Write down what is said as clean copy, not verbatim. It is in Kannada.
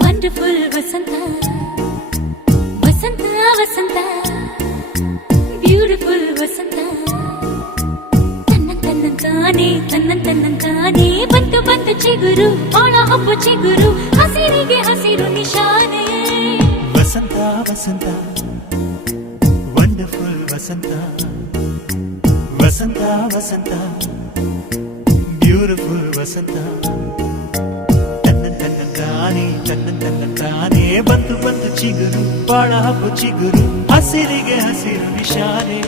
ವಂಡರ್ಫುಲ್ ವಸಂತ ವಸಂತ ವಸಂತ ಬ್ಯೂಟಿಫುಲ್ ವಸಂತ ತನ್ನಂತಾನೆ ಬಂತು ಬಂತು ಚಿಗುರು ಒಣ ಹಬ್ಬ ಚಿಗುರು ಹಸಿರಿಗೆ ಹಸಿರು ನಿಶಾನೆ ವಸಂತ ವಸಂತ ವಂಡರ್ಫುಲ್ ವಸಂತ ವಸಂತ ವಸಂತ ಬ್ಯೂಟಿಫುಲ್ ವಸಂತ ತನ್ನಂತಾನೆ ಬಂತು ಬಂತು ಚಿಗುರು ಬಾಳ ಹಬ್ಬ ಚಿಗುರು ಹಸಿರಿಗೆ ಹಸಿರು ನಿಶಾನೆ